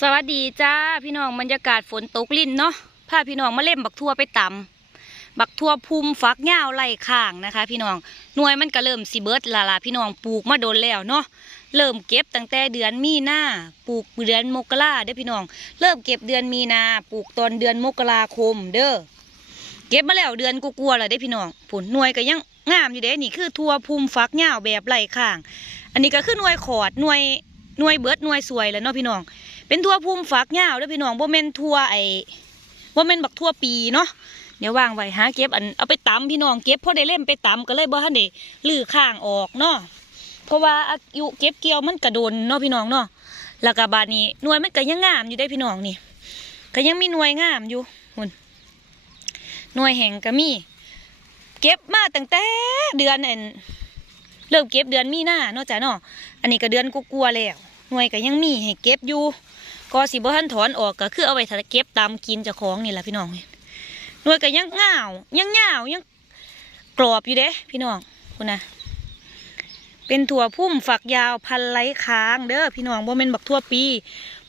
สวัสดีจ้าพี่น้องบรรยากาศฝนตกลิ่นเนาะพาพี่น้องมาเล่มบักทั่วไปตำบักทั่วภูมิฟักยาวไล่ข้างนะคะ พี่น้องหน่วยมันก็เริ่มสิเบิร์ดละล่ะพี่น้องปลูกมาโดนแล้วเนาะเริ่มเก็บตั้งแต่เดือนมีนาปลูกเดือนมกราเด้อพี่น้อง เริ่มเก็บเดือนมีนาปลูกตอนเดือนมกราคมเด้อเก็บมาแล้วเดือนกลัวาๆแล้วเด้อพี่น้องผลหน่วยก็ยังงามอยู่เด้นี่คือทั่วภูมิฟักยาวแบบไล่ข้าง อันนี้ก็คือหน่วยขอดหน่วยหน่วยเบิดหน่วยสวยแล้วเนาะพี่น้อง เป็นทั่วภูมิฝักยาวเด้อพี่น้องบ่แม่นทั่วไอ้บ่แม่นบักทั่วปีเนาะเดี๋ยววางไว้หาเก็บอันเอาไปตำพี่น้องเก็บพอได้เล่มไปตำก็เลยบ่ทันได้ลื้อข้างออกเนาะเพราะว่าอายุเก็บเกี่ยวมันกระโดนเนาะพี่น้องเนาะแล้วก็บาดนี้หน่วยมันก็ยังงามอยู่ได้พี่น้องนี่ก็ยังมีหน่วยงามอยู่หุ่นหน่วยแห่งก็มีเก็บมาตั้งแต่เดือนอันเริ่มเก็บเดือนมีหน้าเนาะจ้ะเนาะอันนี้ก็เดือนกลัวๆแล้ว หน่วยก็ยังมีให้เก็บอยู่ก็สิบ่ทันถอนออกก็คือเอาไว้ถ้าเก็บตามกินเจ้าของนี่แหละพี่น้องหน่วยก็ยังง่าวยังยาวยังกรอบอยู่เด้พี่น้องคุณนะเป็นถั่วพุ่มฝักยาวพันไร้ค้างเด้อพี่น้องบ่แม่นบักทั่วปี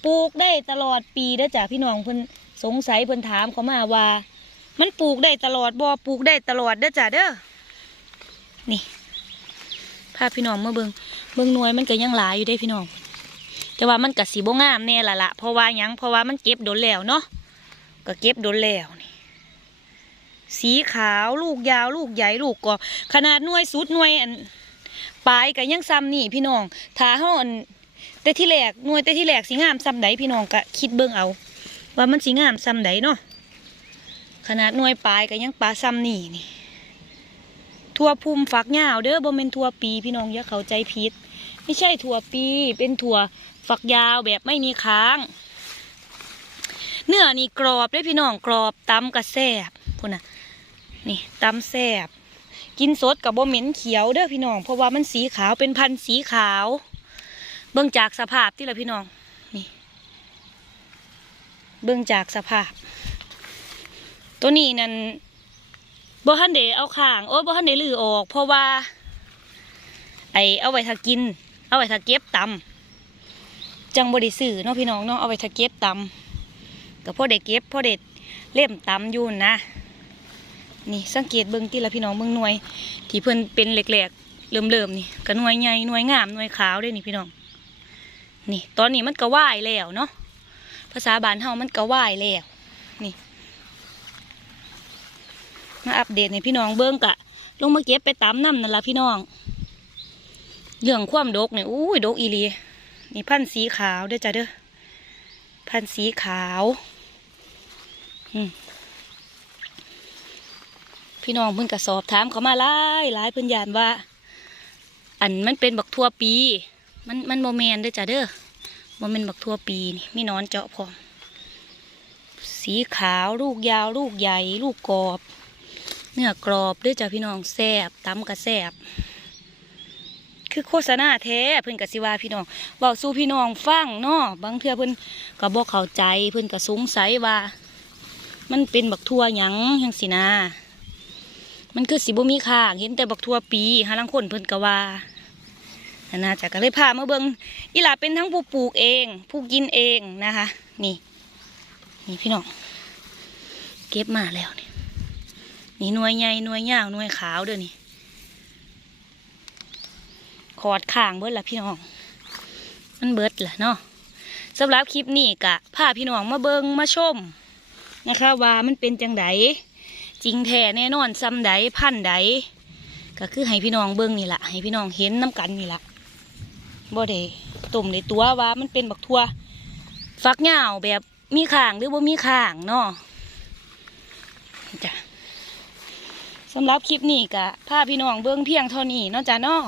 ปลูกได้ตลอดปีเด้อจ้ะพี่น้องเพิ่นสงสัยเพิ่นถามเขามาว่า มันปลูกได้ตลอดบ่ปลูกได้ตลอดเด้อจ้ะเด้อนี่พาพี่น้องมาเบิงเบิงหน่วยมันก็ยังหลายอยู่เด้พี่น้อง แต่ว่ามันก็สีบ่งามแน่ละละเพราะว่ายังเพราะว่ามันเก็บโดนแล้วเนาะก็เก็บโดนแล้วนี่สีขาวลูกยาวลูกใหญ่ลูกก็ขนาดน่วยสุดน่วยอันปลายก็ยังซ้ำนี่พี่น้องถ้าเฮาอันแต่ที่แรกน่วยแต่ที่แรกสีงามซ้ำใดพี่น้องก็คิดเบิ่งเอา ว่ามันสีงามซ้ำใดเนาะขนาดน่วยปลายก็ยังปลาซ้ำนี่นี่ ทั่วภูมิฝักยาวเด้อบ่แม่นทั่วปีพี่น้องอย่าเข้าใจผิด ไม่ใช่ถั่วปีเป็นถั่วฝักยาวแบบไม่มีค้าง เนื้อนี่กรอบด้วยพี่น้องกรอบตำกระแซบพุ่นน่ะ นี่ตำแซบกินสดกับบ่เหม็นเขียวเด้อพี่น้องเพราะว่ามันสีขาวเป็นพันธุ์สีขาว เบิ่งจากสภาพที่ละพี่น้องนี่เบิ่งจากสภาพ ตัวนี้นั่น บ่ทันเดเอาข้างโอ้ยบ่ทันเดลือออก เพราะว่า ไอเอาไว้ถ้ากิน เอาไว้ถ้าเก็บตำจังบไดิสื่อเนาะพี่น้องเนาะเอาไว้ถ้าเก็บตำก็พ่อเด็กเก็บพ่อเด็ดเล่มตำอยู่นะนี่สังเกตเบิ้งที่ละพี่น้องเบิ้งหน่วย ที่เพิ่นเป็นเหล็กๆเริ่มๆนี่ก็หน่วยใหญ่หน่วยงามหน่วยขาวด้วยนี่พี่น้อง นี่ ตอนนี้มันก็ว่ายแล้วเนาะภาษาบ้านเฮามันก็ว่ายแล้วนี่ มาอัปเดตให้พี่น้องเบิ้งกะ ลงมาเก็บไปตำน้ำนั่นละพี่น้อง เรื่องความดกเนี่ยอุ้ยดกอีลีนี่พันสีขาวเด้อจ้ะเด้อพันสีขาวพี่น้องเพิ่นก็สอบถามเขามาหลายหลายเพิ่นยานว่า อันมันเป็นบักทั่วปี มันมันโมแมนเด้อจ้ะเด้อโมเมนบักทั่วปีนี่มีนอนเจาะพร้อมสีขาวลูกยาวลูกใหญ่ ลูกกรอบ เนื้อกรอบด้อจ้ะพี่น้องแซบตำกระแซบคือโฆษณาแท้เพิ่นก็สิว่าพี่น้องเว้าสู่พี่น้องฟังเนาะบางเทื่อเพิ่นก็บ่เข้าใจเพิ่นก็สงสัยว่า มันเป็นบักทั่วหยังจังสินะมันคือสิบมีค่างเห็นแต่บักทั่วปีหาลังคนเพิ่นกว่านั่นน่าจะก็เลยพามาเบิงอีหลาเป็นทั้งผู้ปลูกเอง ผู้กินเองนะคะ นี่ นี่พี่น้อง เก็บมาแล้วนี่ นี่หน่วยใหญ่หน่วยยาวหน่วยขาวเด้อนี่ขอดข้างเบิดละพี่น้อง มันเบิดละเนาะสำหรับคลิปนี้กะพาพี่น้องมาเบิงมาชมนะคะว่ามันเป็นจังไดจริงแท้แน่นอนซ้ำใดพันใดก็คือให้พี่น้องเบิงนี่แหละให้พี่น้องเห็นน้กันนี่แหละบ่ได้ตุ่มในตัวว่ามันเป็นบักทั่ว ฟักเหงาแบบมีข้างหรือบ่มีข้างเนาะจ้ะ สำหรับคลิปนี้กะพาพี่น้องเบื้องเพียงเท่านี้นอกจากนอก